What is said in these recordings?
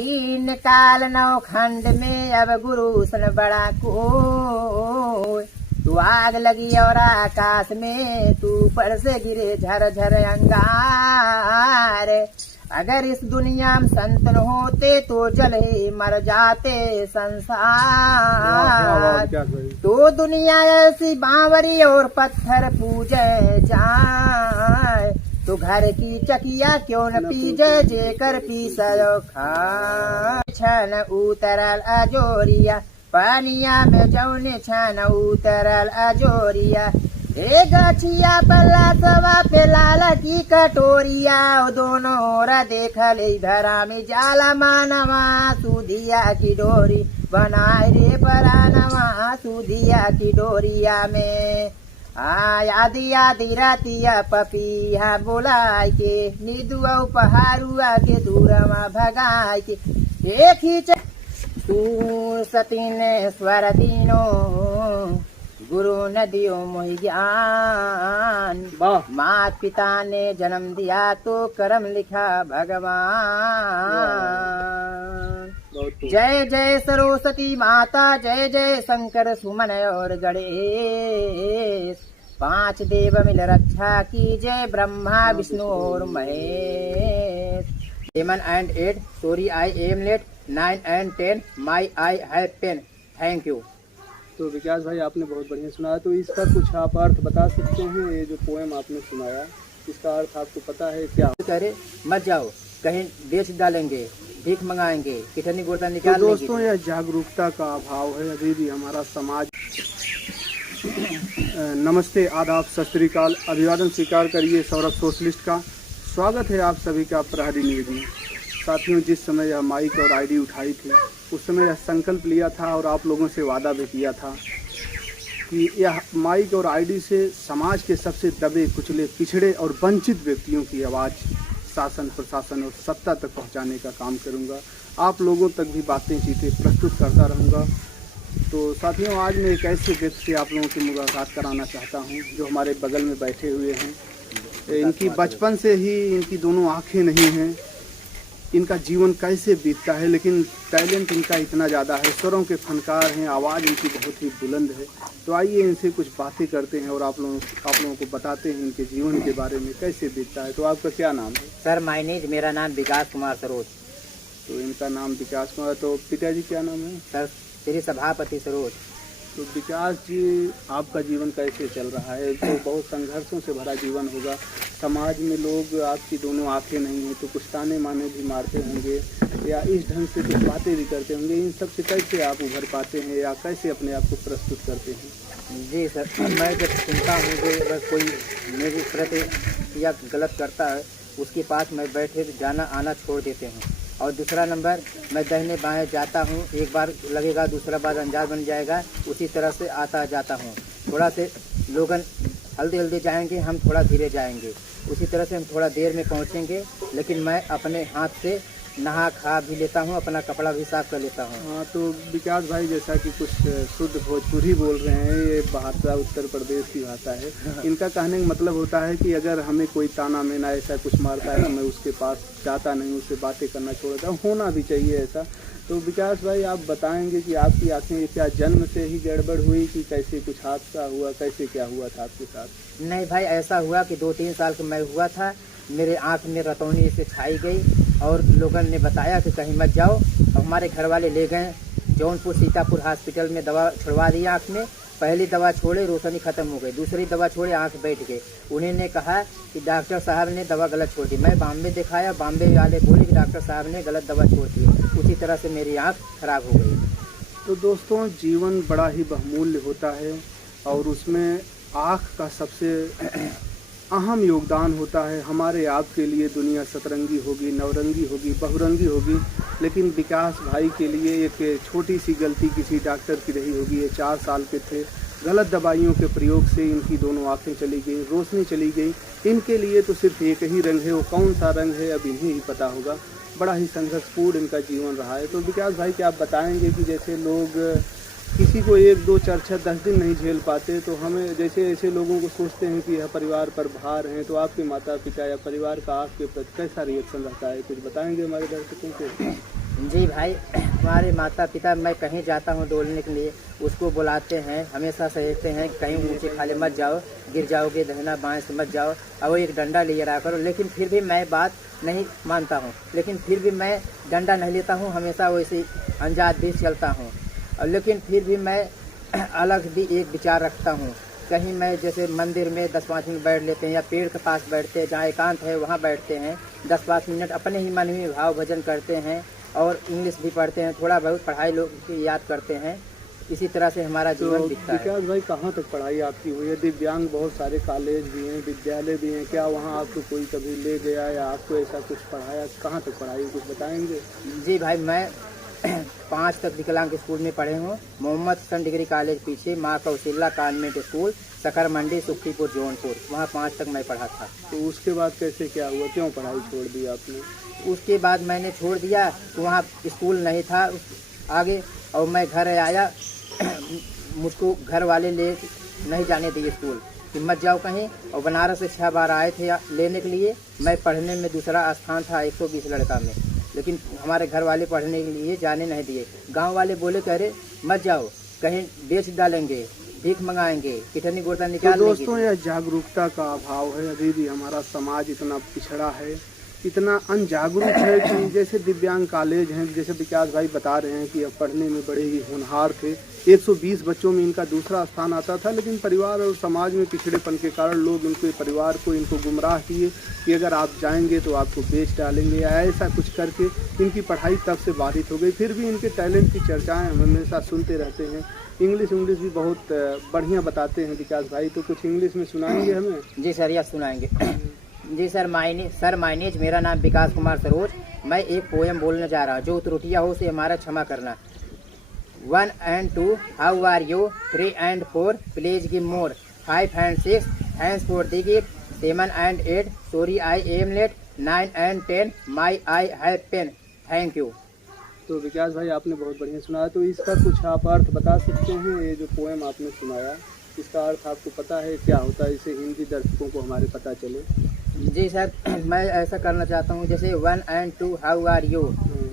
तीन काल नौ खंड में अब गुरु सन बड़ा को, तू आग लगी और आकाश में तू पर से गिरे झर झर अंगार। अगर इस दुनिया में संत न होते तो जल ही मर जाते संसार। तो दुनिया ऐसी बावरी और पत्थर पूजे जाए, तो घर की चकिया क्यों न पीजे जेकर पीसो खा। छन उतरल अजोरिया पानिया में जौने छन उतरल अजोरिया, ए गछिया पल्ला सवा पे लाल की कटोरिया। दोनों ओर देखल धरा में जाला मानवा सुधिया की डोरी बनाए रे परानवा सुधिया की डोरिया में। आदि आदि रातिया पपिया बोलाय के निदुआ पहाड़ुआ के दूरमा भगाय के। एक ही तू सतीन स्वर दीनो गुरु न दियो मोहि ज्ञान। मात पिता ने जन्म दिया तो कर्म लिखा भगवान। जय जय सरस्वती माता, जय जय शंकर सुमन और गणेश। पांच देव मिल रक्षा की जय, ब्रह्मा विष्णु और Mahesh. 7 and 8 sorry I am late, 9 and 10 my I have pen, thank you। तो विकास भाई आपने बहुत बढ़िया सुनाया, तो इसका कुछ आप अर्थ बता सकते हैं? ये जो पोएम आपने सुनाया इसका अर्थ आपको पता है क्या? करे मत जाओ कहीं बेच डालेंगे, भीख मंगाएंगे, कितनी गोटा निकाल। तो दोस्तों यह जागरूकता का अभाव है अभी भी हमारा समाज। नमस्ते, आदाब, सत श्री अकाल, अभिवादन स्वीकार करिए सौरभ सोशलिस्ट का। स्वागत है आप सभी का प्रहरी न्यूज में। साथियों, जिस समय यह माइक और आईडी उठाई थी उस समय यह संकल्प लिया था और आप लोगों से वादा भी किया था कि यह माइक और आईडी से समाज के सबसे दबे कुचले पिछड़े और वंचित व्यक्तियों की आवाज़ शासन प्रशासन और सत्ता तक पहुंचाने का काम करूंगा। आप लोगों तक भी बातें चीतें प्रस्तुत करता रहूंगा। तो साथियों, आज मैं एक ऐसे व्यक्ति से आप लोगों की मुलाकात कराना चाहता हूं जो हमारे बगल में बैठे हुए हैं। इनकी बचपन से ही इनकी दोनों आँखें नहीं हैं। इनका जीवन कैसे बीतता है, लेकिन टैलेंट इनका इतना ज़्यादा है, स्वरों के फनकार हैं, आवाज़ इनकी बहुत ही बुलंद है। तो आइए इनसे कुछ बातें करते हैं और आप लोगों को बताते हैं इनके जीवन के बारे में कैसे बीतता है। तो आपका क्या नाम है? सर माइनेज मेरा नाम विकास कुमार सरोज। तो इनका नाम विकास कुमार। तो पिताजी क्या नाम है? सर श्री सभापति सरोज। तो विकास जी, आपका जीवन कैसे चल रहा है? तो बहुत संघर्षों से भरा जीवन होगा। समाज में लोग आपकी दोनों आंखें नहीं हैं तो कुछ ताने माने भी मारते होंगे या इस ढंग से कुछ बातें भी करते होंगे। इन सब से कैसे आप उभर पाते हैं या कैसे अपने आप को प्रस्तुत करते हैं? जी सर, मैं जब सुनता हूँ कि अगर कोई मेरे प्रति या गलत करता है उसके पास मैं बैठे जाना आना छोड़ देते हैं। और दूसरा नंबर, मैं दाहिने बाएं जाता हूँ, एक बार लगेगा दूसरा बार अंदाज बन जाएगा, उसी तरह से आता जाता हूँ। थोड़ा से लोगन हल्दी हल्दी जाएंगे, हम थोड़ा धीरे जाएंगे, उसी तरह से हम थोड़ा देर में पहुँचेंगे। लेकिन मैं अपने हाथ से नहा खा भी लेता हूँ, अपना कपड़ा भी साफ कर लेता हूँ। हाँ, तो विकास भाई जैसा कि कुछ शुद्ध भोजपुरी बोल रहे हैं, ये भाषा उत्तर प्रदेश की भाषा है। इनका कहने का मतलब होता है कि अगर हमें कोई ताना मेना ऐसा कुछ मारता है तो मैं उसके पास जाता नहीं, उससे बातें करना छोड़ देता हूँ। होना भी चाहिए ऐसा। तो विकास भाई, आप बताएंगे कि आपकी आँखें क्या जन्म से ही गड़बड़ हुई कि कैसे कुछ हादसा हुआ, कैसे क्या हुआ था आपके साथ? नहीं भाई, ऐसा हुआ कि 2-3 साल का मैं हुआ था, मेरे आँख में रतौनी से छाई गई और लोगों ने बताया कि कहीं मत जाओ। अब हमारे घर वाले ले गए जौनपुर सीतापुर हॉस्पिटल में, दवा छुड़वा दी आँख में। पहली दवा छोड़े रोशनी ख़त्म हो गई, दूसरी दवा छोड़े आँख बैठ गए। उन्होंने कहा कि डॉक्टर साहब ने दवा गलत छोड़ दी। मैं बॉम्बे दिखाया, बॉम्बे वाले बोले कि डॉक्टर साहब ने गलत दवा छोड़ दी। उसी तरह से मेरी आँख खराब हो गई। तो दोस्तों, जीवन बड़ा ही बहुमूल्य होता है और उसमें आँख का सबसे अहम योगदान होता है। हमारे आपके लिए दुनिया सतरंगी होगी, नवरंगी होगी, बहुरंगी होगी, लेकिन विकास भाई के लिए एक छोटी सी गलती किसी डॉक्टर की रही होगी। ये 4 साल के थे, गलत दवाइयों के प्रयोग से इनकी दोनों आंखें चली गई, रोशनी चली गई। इनके लिए तो सिर्फ एक ही रंग है, वो कौन सा रंग है अब इन्हें ही पता होगा। बड़ा ही संघर्षपूर्ण इनका जीवन रहा है। तो विकास भाई, क्या आप बताएंगे कि जैसे लोग किसी को 1, 2, 4, 6, 10 दिन नहीं झेल पाते, तो हमें जैसे ऐसे लोगों को सोचते हैं कि यह परिवार पर भार हैं, तो आपके माता पिता या परिवार का आपके प्रति कैसा रिएक्शन रहता है? कुछ बताएंगे हमारे दर्शकों को? जी भाई, हमारे माता पिता, मैं कहीं जाता हूँ डोलने के लिए, उसको बुलाते हैं, हमेशा सहते हैं कहीं ऊंचे खाले मत जाओ, गिर जाओगे, दहना बाएं से मत जाओ, और वो एक डंडा लिए रहा करो। लेकिन फिर भी मैं बात नहीं मानता हूँ, लेकिन फिर भी मैं डंडा नहीं लेता हूँ, हमेशा वैसे अंजाद भी चलता हूँ। और लेकिन फिर भी मैं अलग भी एक विचार रखता हूँ। कहीं मैं जैसे मंदिर में 10-5 मिनट बैठ लेते हैं, या पेड़ के पास बैठते हैं जहाँ एकांत है वहाँ बैठते हैं, 10-5 मिनट अपने ही मन में भाव भजन करते हैं, और इंग्लिश भी पढ़ते हैं, थोड़ा बहुत पढ़ाई लोग की याद करते हैं। इसी तरह से हमारा तो जीवन बीतता है। विकास भाई, कहाँ तक पढ़ाई आपकी हुई है? दिव्यांग बहुत सारे कॉलेज भी हैं, विद्यालय भी हैं, क्या वहाँ आपको कोई कभी ले गया या आपको ऐसा कुछ पढ़ाया? कहाँ तक पढ़ाई कुछ बताएंगे? जी भाई, मैं 5 तक विकलांग स्कूल में पढ़े हूँ। मोहम्मद हसन डिग्री कॉलेज पीछे, माँ कौशल्या कॉन्वेंट स्कूल, सकर मंडी, सुखीपुर, जौनपुर, वहाँ 5 तक मैं पढ़ा था। तो उसके बाद कैसे क्या हुआ, क्यों पढ़ाई छोड़ दी आपने? उसके बाद मैंने छोड़ दिया, तो वहाँ स्कूल नहीं था आगे, और मैं घर आया। मुझको घर वाले ले नहीं जाने दिए स्कूल कि मत जाओ कहीं, और बनारस से 6 बार आए थे लेने के लिए। मैं पढ़ने में दूसरा स्थान था 120 लड़का में, लेकिन हमारे घर वाले पढ़ने के लिए जाने नहीं दिए। गांव वाले बोले, कह रहे मत जाओ, कहीं बेच डालेंगे, भीख मंगाएंगे, कितनी गोता तो निकाल दोस्तों, यह जागरूकता का अभाव है। अभी भी हमारा समाज इतना पिछड़ा है, इतना अनजागरूक है कि जैसे दिव्यांग कॉलेज हैं, जैसे विकास भाई बता रहे हैं कि अब पढ़ने में बड़े ही होनहार थे, 120 बच्चों में इनका दूसरा स्थान आता था, लेकिन परिवार और समाज में पिछड़ेपन के कारण लोग इनके परिवार को इनको गुमराह किए कि अगर आप जाएंगे तो आपको बेच डालेंगे, या ऐसा कुछ करके इनकी पढ़ाई तब से बाधित हो गई। फिर भी इनके टैलेंट की चर्चाएँ हम हमेशा सुनते रहते हैं। इंग्लिश भी बहुत बढ़िया बताते हैं विकास भाई, तो कुछ इंग्लिश में सुनाएंगे हमें? जी सर, यह सुनाएंगे। जी सर, माइनेज, मेरा नाम विकास कुमार सरोज। मैं एक पोएम बोलने जा रहा हूँ। जो त्रुटियाँ हो उसे हमारा क्षमा करना। 1 and 2 how are you, 3 and 4 please give more, 5 and 6 thanks for the gift, 7 and 8 sorry I am late, 9 and 10 my eye have pain, thank you. तो विकास भाई, आपने बहुत बढ़िया सुनाया, तो इसका कुछ आप अर्थ बता सकते हैं? ये जो पोएम आपने सुनाया, इसका अर्थ आपको पता है क्या होता है? इसे हिंदी दर्शकों को हमारे पता चले। जी सर, मैं ऐसा करना चाहता हूँ, जैसे 1 and 2 हाउ आर यू,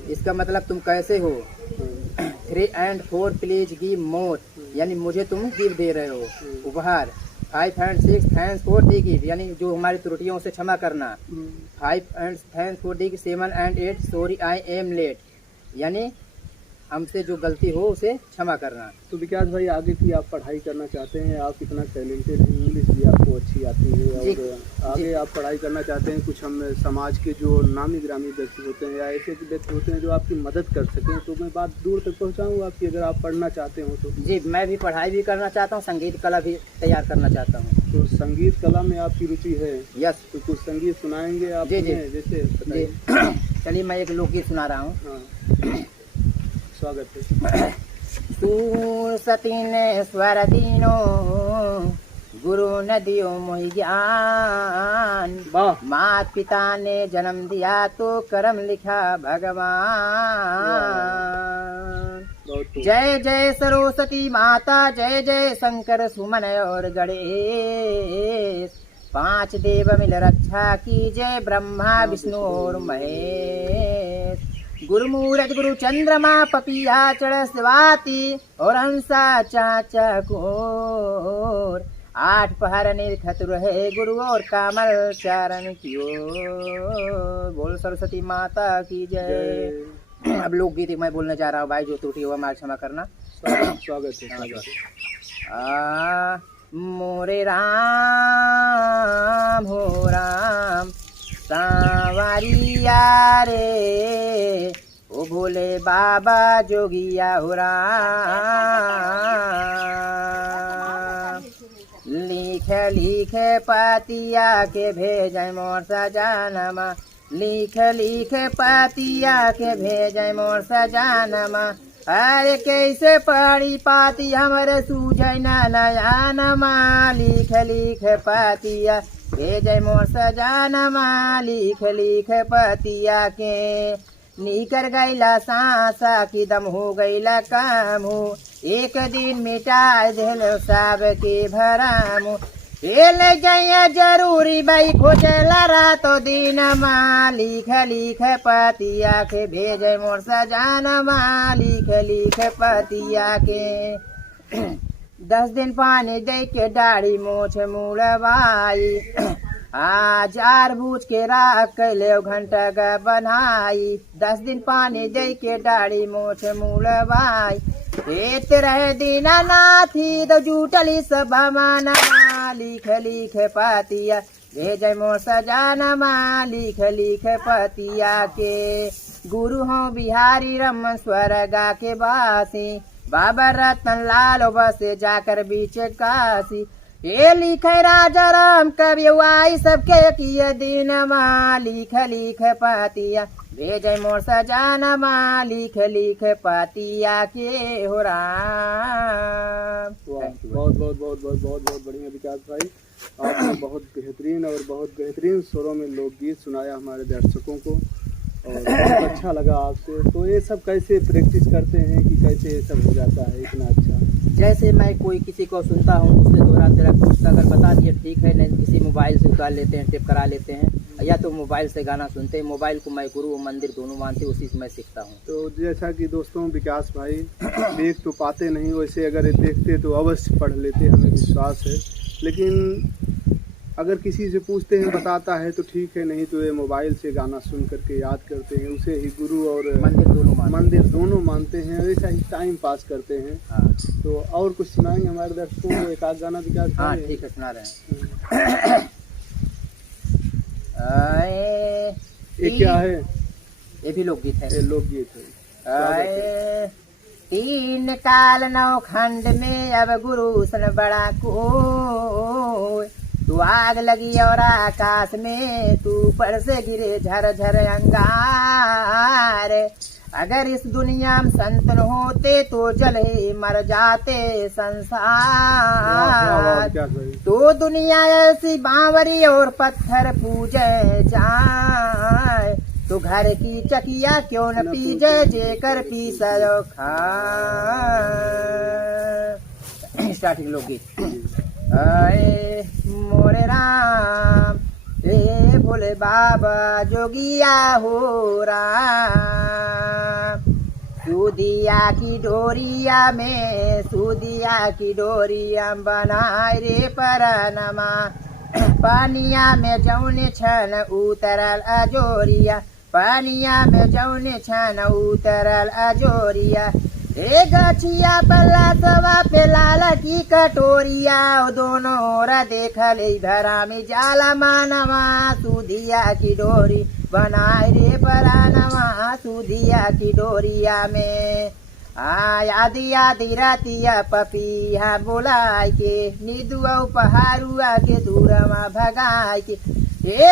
इसका मतलब तुम कैसे हो। 3 and 4 प्लीज गिव मोर, यानी मुझे तुम गिफ्ट दे रहे हो, उपहार। 5 and 6 thanks for the gift, यानी जो हमारी त्रुटियों से क्षमा करना। 5 and thanks for the gift, 7 and 8 sorry I am late, यानी हमसे जो गलती हो उसे क्षमा करना। तो विकास भाई, आगे की आप पढ़ाई करना चाहते हैं? आप इतना टैलेंटेड हैं, इंग्लिश भी आपको अच्छी आती है, और आगे आप पढ़ाई करना चाहते हैं। कुछ हम समाज के जो नामी ग्रामी व्यक्ति होते हैं, या ऐसे व्यक्ति होते हैं जो आपकी मदद कर सकें, तो मैं बात दूर तक पहुंचाऊं आपकी, अगर आप पढ़ना चाहते हो तो? जी, मैं भी पढ़ाई भी करना चाहता हूँ, संगीत कला भी तैयार करना चाहता हूँ। तो संगीत कला में आपकी रुचि है? यस। तो कुछ संगीत सुनाएंगे आप? जी जी, जैसे जी। चलिए, मैं एक लोकगीत सुना रहा हूँ। हाँ, स्वागत है। तू सतीन स्वर दीनो, गुरु न दियो मोहि ज्ञान, मात पिता ने जन्म दिया तो कर्म लिखा भगवान। जय जय सरस्वती माता, जय जय शंकर सुमन और गणेश, 5 देव मिल रक्षा की, जय ब्रह्मा विष्णु और महेश। गुरुमूरत गुरु चंद्रमा पपिया चढ़ स्वाति, और हंसा चाचा कोर, 8 पहर निरखत रहे गुरु और कामल चरण की ओर। बोल सरस्वती माता की जय। अब लोकगीत मैं बोलने जा रहा हूँ भाई, जो त्रुटि हुआ हमारा क्षमा करना। स्वागत है। मोरे राम हो राम सांवरिया रे, ओ भोले बाबा जोगिया हो राम। लिखे लिखे पतिया के भेजे मोर सजानमा, लिखे लिखे पतिया के भेजे मोर सजानमा। अरे कैसे पड़ी पाती हमरे सूझै नयनमा, लिख लिख पतिया भेजै मोर सजानमा, लिख लिख पतिया के। निकर गैला सांसा की दम हो गैला काम हो, एक दिन मिटाए दिल सब के भराम। ये ले जाइए जरूरी भाई खोजला रातो दिन माँ लिख लिख पतिया के भेजे मोर सजाना माँ लिख लिख पतिया के 10 दिन पानी दे के दाढ़ी मोछ मुड़वाई आज आर बूझ के राख कैले घंटा का बनाई 10 दिन पानी दे के दाढ़ी मोछ मुड़वाई एत रहे दीना नाथी तो जूटली सब माना लिख लिख पतिया भेजे मोर सजाना माँ लिख लिख पतिया के गुरु हो बिहारी रमन स्वर गा के बासी बाबा रतन लाल बसे जाकर बीच काशी ये लिखे राजा राम कवि आई सबके किए दिन माँ लिख लिख पतिया भेजे मोर सजाना माँ लिख लिख पतिया के हो राम। बहुत बहुत बहुत बहुत बहुत बहुत बढ़िया विकास भाई, आपने बहुत बेहतरीन और बहुत बेहतरीन स्वरों में लोकगीत सुनाया हमारे दर्शकों को और बहुत अच्छा लगा आपसे। तो ये सब कैसे प्रैक्टिस करते हैं कि कैसे ये सब हो जाता है इतना अच्छा? जैसे मैं कोई किसी को सुनता हूँ उससे दोहरा तेरा कुछ अगर बता दिए ठीक है, नहीं किसी मोबाइल से उतार लेते हैं, टेप करा लेते हैं, या तो मोबाइल से गाना सुनते हैं। मोबाइल को मैं गुरु और मंदिर दोनों मानते हैं, उसी से मैं सीखता हूँ। तो जैसा कि दोस्तों विकास भाई देख तो पाते नहीं, वैसे अगर ये देखते तो अवश्य पढ़ लेते, हमें विश्वास है। लेकिन अगर किसी से पूछते हैं बताता है तो ठीक है, नहीं तो ये मोबाइल से गाना सुन करके याद करते हैं, उसे ही गुरु और मंदिर दोनों मानते हैं, वैसा ही टाइम पास करते हैं। हाँ। तो और कुछ सुनाएंगे हमारे दर्शकों को एक आध गाना विकास? हाँ ठीक है, सुना रहे हैं। ये क्या है? ये भी लोकगीत है। ये लोकगीत है। 3 काल 9 खंड में अब गुरु सन बड़ा को तू आग लगी और आकाश में तू पर से गिरे झर झर अंगार। अगर इस दुनिया में संतन होते तो जल ही मर जाते संसार। तो दुनिया ऐसी बावरी और पत्थर पूजे जाए तो घर की चकिया क्यों न पीजे जेकर पीसो खा। स्टार्टिंग लोकगीत। आए मोरे राम ए भोले बाबा जोगिया हो राम। सूदिया की डोरिया में सूदिया की डोरिया बनाए रे परनमा। पानिया में जौने छन उतरल अजोरिया, पानिया में जौने छन उतरल अजोरिया। ए गछिया पल्ला सवा पे लाला की कटोरिया दोनों ओर देखल धरा में जाला मानवा। सूदिया की डोरी बनाए रे परानवा सूदिया की डोरिया में। आदि आदि रातिया पपिया बोलाय के निदुआ पहाड़ुआ के दूरमा भगाय के।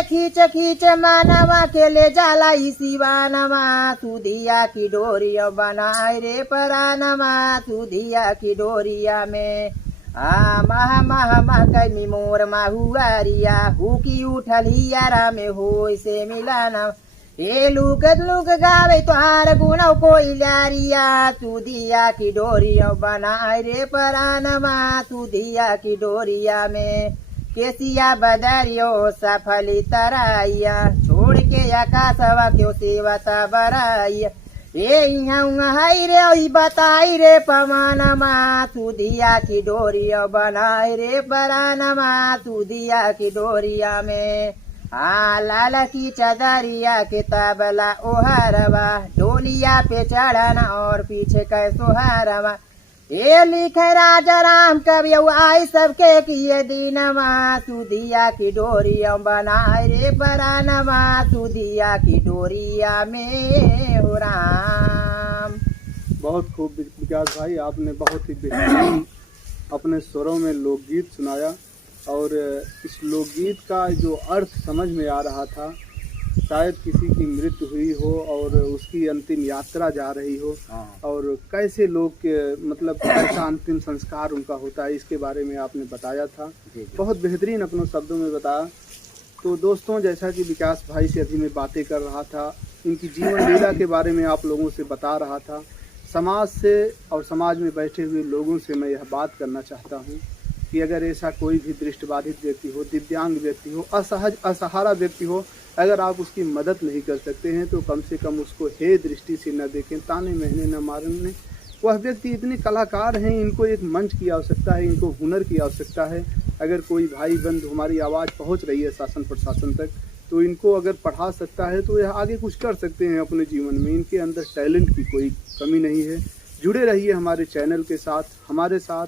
खींच खींच मानवा के ले जाला शिवानवा सूदिया की डोरिया बनाए रे परानवा सूदिया की डोरिया में। महा महा महकई मोर माहुआरिया हुकी उठल हियारा में हो से मिलाना। ए लुक लुक गावे तुहार गुणौ कोई लारिया सूदिया की डोरिया बनाए रे परानवा सूदिया की डोरिया में। केसिया बदरियो सफली तराइया छोड़ के आकाशवा क्यों सेवता बराइया। हाई रे ओई बताई रे पमानमा सूदिया की डोरिया बनाए रे परानमा सूदिया की डोरिया में। लाल की चदरिया के तबला ओहरवा डोलिया पे चढ़ना और पीछे कैसो हरवा। ये लिखे राजा राम कवि आई सबके किए दीनवा सूदिया की डोरिया बनाए रे परानवा सूदिया की डोरिया में हो राम। बहुत खूब विकास भाई, आपने बहुत ही बेहतरीन अपने स्वरों में लोकगीत सुनाया और इस लोकगीत का जो अर्थ समझ में आ रहा था, शायद किसी की मृत्यु हुई हो और उसकी अंतिम यात्रा जा रही हो और कैसे लोग मतलब कैसा अंतिम संस्कार उनका होता है, इसके बारे में आपने बताया था। बहुत बेहतरीन अपने शब्दों में बताया। तो दोस्तों, जैसा कि विकास भाई से अभी मैं बातें कर रहा था, इनकी जीवन लीला के बारे में आप लोगों से बता रहा था। समाज से और समाज में बैठे हुए लोगों से मैं यह बात करना चाहता हूँ कि अगर ऐसा कोई भी दृष्टिबाधित व्यक्ति हो, दिव्यांग व्यक्ति हो, असहज असहारा व्यक्ति हो, अगर आप उसकी मदद नहीं कर सकते हैं तो कम से कम उसको हे दृष्टि से न देखें, ताने महने न मारने। वह व्यक्ति इतने कलाकार हैं, इनको एक मंच की आवश्यकता है, इनको हुनर की आवश्यकता है। अगर कोई भाई बंधु हमारी आवाज़ पहुंच रही है शासन प्रशासन तक, तो इनको अगर पढ़ा सकता है तो यह आगे कुछ कर सकते हैं अपने जीवन में। इनके अंदर टैलेंट की कोई कमी नहीं है। जुड़े रहिए हमारे चैनल के साथ, हमारे साथ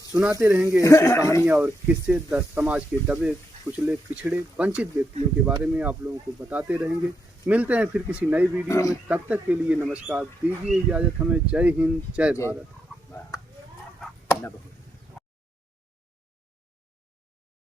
सुनाते रहेंगे ऐसी कहानियाँ और किस्से समाज के दबे कुचले पिछड़े वंचित व्यक्तियों के बारे में आप लोगों को बताते रहेंगे। मिलते हैं फिर किसी नई वीडियो में, तब तक के लिए नमस्कार, दीजिए इजाज़त हमें। जय हिंद, जय भारत।